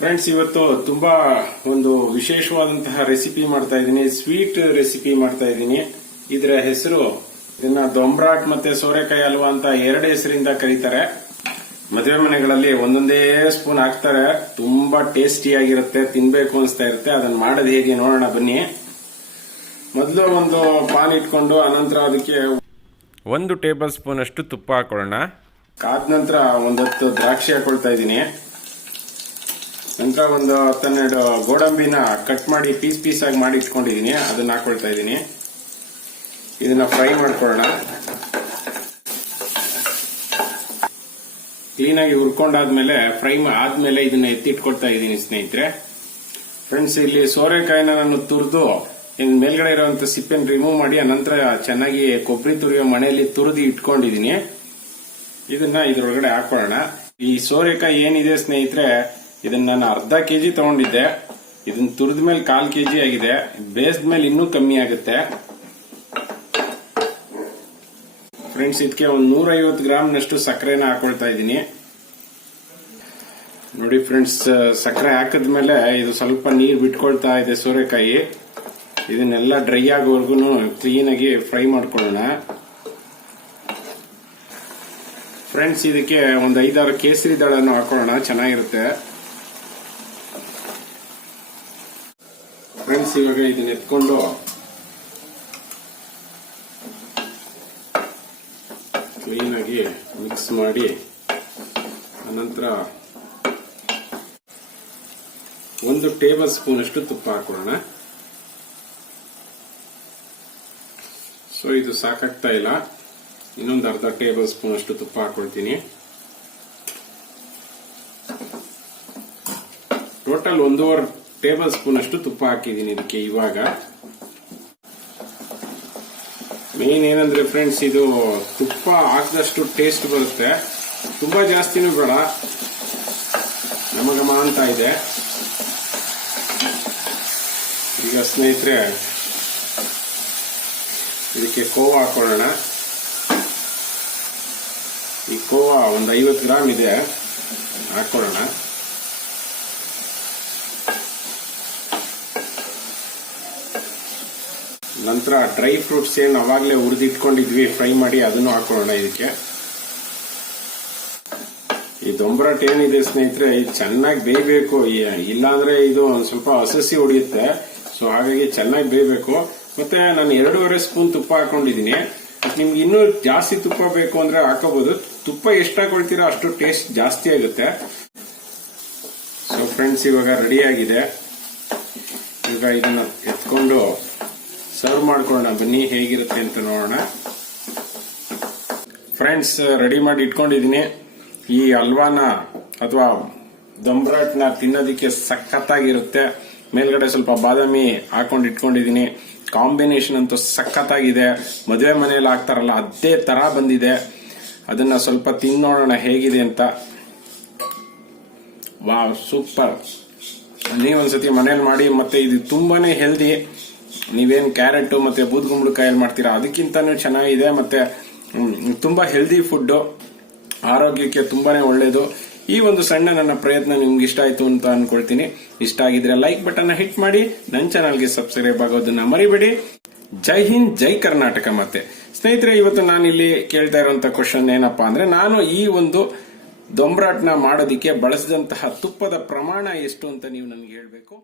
Friends, ಇವತ್ತು ತುಂಬಾ ಒಂದು ವಿಶೇಷವಾದಂತಹ ರೆಸಿಪಿ ಮಾಡ್ತಾ ಇದ್ದೀನಿ. ಸ್ವೀಟ್ ರೆಸಿಪಿ ಮಾಡ್ತಾ ಇದ್ದೀನಿ. ಇದರ ಹೆಸರು, ಇದನ್ನ ದೊಂಬ್ರಾಟ್ ಮತ್ತೆ ಸೋರೆಕಾಯಿ ಹಲ್ವಾ ಅಂತ ಎರಡು ಹೆಸರಿಂದ ಕರೀತಾರೆ. ಮದುವೆ ಮನೆಗಳಲ್ಲಿ ಒಂದೊಂದೇ ಸ್ಪೂನ್ ಹಾಕ್ತಾರೆ. ತುಂಬಾ ಟೇಸ್ಟಿ ಆಗಿರುತ್ತೆ, ತಿನ್ಬೇಕು ಅನ್ಸ್ತಾ ಇರುತ್ತೆ. ಅದನ್ನ ಮಾಡೋದು ಹೇಗೆ ನೋಡೋಣ ಬನ್ನಿ. ಮೊದಲು ಒಂದು ಪಾನ್ ಇಟ್ಕೊಂಡು ಅನಂತರ ಅದಕ್ಕೆ 1 ಟೇಬಲ್ ಸ್ಪೂನ್ ಅಷ್ಟು ತುಪ್ಪ ಹಾಕೊಳ್ಳೋಣ. ಕಾದ ನಂತರ 10 ದ್ರಾಕ್ಷಿ ಹಾಕೊಳ್ತಾ ಇದ್ದೀನಿ. ನಂತರ ಒಂದು 12 ಗೋಡಂಬಿನ ಕಟ್ ಮಾಡಿ ಪೀಸ್ ಆಗಿ ಮಾಡಿ ಇಟ್ಕೊಂಡಿದ್ದೀನಿ, ಅದನ್ನ ಹಾಕೊಳ್ತಾ ಇದ್ದೀನಿ. ಇದನ್ನ ಫ್ರೈ ಮಾಡ್ಕೊಳ್ಳೋಣ. ಕ್ಲೀನ್ ಆಗಿ ಹುರ್ಕೊಂಡಾದ್ಮೇಲೆ ಫ್ರೈ ಆದ್ಮೇಲೆ ಇದನ್ನ ಎತ್ತಿಟ್ಕೊಳ್ತಾ ಇದ್ದೀನಿ ಸ್ನೇಹಿತರೆ. ಫ್ರೆಂಡ್ಸ್, ಇಲ್ಲಿ ಸೋರೆಕಾಯಿನ ನಾನು ತುರಿದು ಮೇಲ್ಗಡೆ ಇರುವಂತ ಸಿಪ್ಪೆನ ರಿಮೂವ್ ಮಾಡಿ ಅನಂತರ ಚೆನ್ನಾಗಿ ಕೊಬ್ಬರಿ ತುರಿಯೋ ಮನೆಯಲ್ಲಿ ತುರಿದು ಇಟ್ಕೊಂಡಿದ್ದೀನಿ. ಇದನ್ನ ಇದ್ರೊಳಗಡೆ ಹಾಕೊಳ್ಳೋಣ. ಈ ಸೋರೆಕಾಯಿ ಏನಿದೆ ಸ್ನೇಹಿತರೆ, ಇದನ್ನ ನಾನು ಅರ್ಧ ಕೆಜಿ ತಗೊಂಡಿದ್ದೆ. ಇದನ್ನ ತುರಿದ ಮೇಲೆ 1/4 ಕೆಜಿ ಆಗಿದೆ. ಬೇಯಿಸಿದ ಮೇಲೆ ಇನ್ನೂ ಕಮ್ಮಿ ಆಗುತ್ತೆ. ಫ್ರೆಂಡ್ಸ್, ಇದಕ್ಕೆ ಒಂದು 150 ಗ್ರಾಮ್ನಷ್ಟು ಸಕ್ಕರೆನ ಹಾಕೊಳ್ತಾ ಇದ್ದೀನಿ. ನೋಡಿ ಫ್ರೆಂಡ್ಸ್, ಸಕ್ಕರೆ ಹಾಕಿದ್ಮೇಲೆ ಇದು ಸ್ವಲ್ಪ ನೀರು ಬಿಟ್ಕೊಳ್ತಾ ಇದೆ ಸೋರೆಕಾಯಿ. ಇದನ್ನೆಲ್ಲ ಡ್ರೈ ಆಗೋವರೆಗೂ ಕ್ಲೀನ್ ಆಗಿ ಫ್ರೈ ಮಾಡ್ಕೊಳ್ಳೋಣ. ಫ್ರೆಂಡ್ಸ್, ಇದಕ್ಕೆ ಒಂದು 5-6 ಕೇಸರಿ ದಳನ್ನು ಹಾಕೊಳ್ಳೋಣ, ಚೆನ್ನಾಗಿರುತ್ತೆ. ಫ್ರೆಂಡ್ಸ್, ಇವಾಗ ಇದನ್ನ ಎತ್ಕೊಂಡು ಕ್ಲೀನ್ ಆಗಿ ಮಿಕ್ಸ್ ಮಾಡಿ ಅನಂತರ 1 ಟೇಬಲ್ ಸ್ಪೂನ್ ಅಷ್ಟು ತುಪ್ಪ ಹಾಕೊಳ್ಳೋಣ. ಸೊ ಇದು ಸಾಕಾಗ್ತಾ ಇಲ್ಲ, ಇನ್ನೊಂದು ಅರ್ಧ ಟೇಬಲ್ ಸ್ಪೂನ್ ಅಷ್ಟು ತುಪ್ಪ ಹಾಕೊಳ್ತೀನಿ. ಟೋಟಲ್ 1.5 ಟೇಬಲ್ ಸ್ಪೂನ್ ಅಷ್ಟು ತುಪ್ಪ ಹಾಕಿದ್ದೀನಿ ಇದಕ್ಕೆ. ಇವಾಗ ಮೇನ್ ಏನಂದ್ರೆ ಫ್ರೆಂಡ್ಸ್, ಇದು ತುಪ್ಪ ಹಾಕಿದಷ್ಟು ಟೇಸ್ಟ್ ಬರುತ್ತೆ. ತುಂಬಾ ಜಾಸ್ತಿನೂ ಬೇಡ, ನಮಗಮ ಅಂತ ಇದೆ. ಈಗ ಸ್ನೇಹಿತರೆ, ಇದಕ್ಕೆ ಕೋವಾ ಹಾಕೊಳ್ಳೋಣ. ಈ ಕೋವಾ ಒಂದು 50 ಗ್ರಾಮ್ ಇದೆ, ಹಾಕೊಳ್ಳೋಣ. ನಂತರ ಡ್ರೈ ಫ್ರೂಟ್ಸ್ ಏನು ಅವಾಗಲೇ ಹುರಿದಿಟ್ಕೊಂಡಿದ್ವಿ ಫ್ರೈ ಮಾಡಿ, ಅದನ್ನು ಹಾಕೊಳ್ಳೋಣ ಇದಕ್ಕೆ. ಈ ದೊಂಬ್ರಾಟ್ ಏನಿದೆ ಸ್ನೇಹಿತರೆ, ಇದು ಚೆನ್ನಾಗಿ ಬೇಯಬೇಕು. ಇಲ್ಲಾಂದ್ರೆ ಇದು ಒಂದ್ ಸ್ವಲ್ಪ ಹಸಸಿ ಹೊಡೆಯುತ್ತೆ. ಸೊ ಹಾಗಾಗಿ ಚೆನ್ನಾಗಿ ಬೇಯಬೇಕು. ಮತ್ತೆ ನಾನು 2.5 ಸ್ಪೂನ್ ತುಪ್ಪ ಹಾಕೊಂಡಿದ್ದೀನಿ. ನಿಮ್ಗೆ ಇನ್ನೂ ಜಾಸ್ತಿ ತುಪ್ಪ ಬೇಕು ಅಂದ್ರೆ ಹಾಕೋಬಹುದು. ತುಪ್ಪ ಎಷ್ಟು ಹಾಕೊಳ್ತೀರೋ ಅಷ್ಟು ಟೇಸ್ಟ್ ಜಾಸ್ತಿ ಆಗುತ್ತೆ. ಸೊ ಫ್ರೆಂಡ್ಸ್, ಇವಾಗ ರೆಡಿ ಆಗಿದೆ. ಈಗ ಇದನ್ನ ಎತ್ಕೊಂಡು ಸರ್ವ್ ಮಾಡ್ಕೊಳ್ಳೋಣ. ಬನ್ನಿ ಹೇಗಿರುತ್ತೆ ಅಂತ ನೋಡೋಣ. ಫ್ರೆಂಡ್ಸ್, ರೆಡಿ ಮಾಡಿ ಇಟ್ಕೊಂಡಿದ್ದೀನಿ. ಈ ಹಲ್ವಾನ ಅಥವಾ ದೊಂಬ್ರಾಟ್ನ ತಿನ್ನೋದಿಕ್ಕೆ ಸಖತ್ತಾಗಿರುತ್ತೆ. ಮೇಲ್ಗಡೆ ಸ್ವಲ್ಪ ಬಾದಾಮಿ ಹಾಕೊಂಡು ಇಟ್ಕೊಂಡಿದ್ದೀನಿ. ಕಾಂಬಿನೇಷನ್ ಅಂತೂ ಸಖತ್ತಾಗಿದೆ. ಮದುವೆ ಮನೆಯಲ್ಲಿ ಹಾಕ್ತಾರಲ್ಲ ಅದೇ ತರ ಬಂದಿದೆ. ಅದನ್ನ ಸ್ವಲ್ಪ ತಿನ್ನೋಣ ಹೇಗಿದೆ ಅಂತ. Wow, super. ನೀವೊಂದ್ಸತಿ ಮನೇಲಿ ಮಾಡಿ. ಮತ್ತೆ ಇದು ತುಂಬಾನೇ ಹೆಲ್ದಿ. ನೀವೇನ್ ಕ್ಯಾರೆಟ್ ಮತ್ತೆ ಬೂದ್ಗುಂಬಳಕಾಯಲ್ಲಿ ಮಾಡ್ತೀರಾ ಅದಕ್ಕಿಂತನೂ ಚೆನ್ನಾಗಿದೆ. ಮತ್ತೆ ತುಂಬಾ ಹೆಲ್ದಿ ಫುಡ್, ಆರೋಗ್ಯಕ್ಕೆ ತುಂಬಾನೇ ಒಳ್ಳೇದು. ಈ ಒಂದು ಸಣ್ಣ ನನ್ನ ಪ್ರಯತ್ನ ನಿಮ್ಗೆ ಇಷ್ಟ ಆಯ್ತು ಅಂತ ಅನ್ಕೊಳ್ತೀನಿ. ಇಷ್ಟ ಆಗಿದ್ರೆ ಲೈಕ್ ಬಟನ್ ಹಿಟ್ ಮಾಡಿ, ನನ್ನ ಚಾನಲ್ಗೆ ಸಬ್ಸ್ಕ್ರೈಬ್ ಆಗೋದನ್ನ ಮರಿಬೇಡಿ. ಜೈ ಹಿಂದ್, ಜೈ ಕರ್ನಾಟಕ. ಮತ್ತೆ ಸ್ನೇಹಿತರೆ, ಇವತ್ತು ನಾನಿಲ್ಲಿ ಕೇಳ್ತಾ ಇರುವಂತ ಕ್ವಶನ್ ಏನಪ್ಪಾ ಅಂದ್ರೆ, ನಾನು ಈ ಒಂದು ದೊಂಬ್ರಾಟ್ನ ಮಾಡೋದಿಕ್ಕೆ ಬಳಸಿದಂತಹ ತುಪ್ಪದ ಪ್ರಮಾಣ ಎಷ್ಟು ಅಂತ ನೀವು ನನಗೆ ಹೇಳ್ಬೇಕು.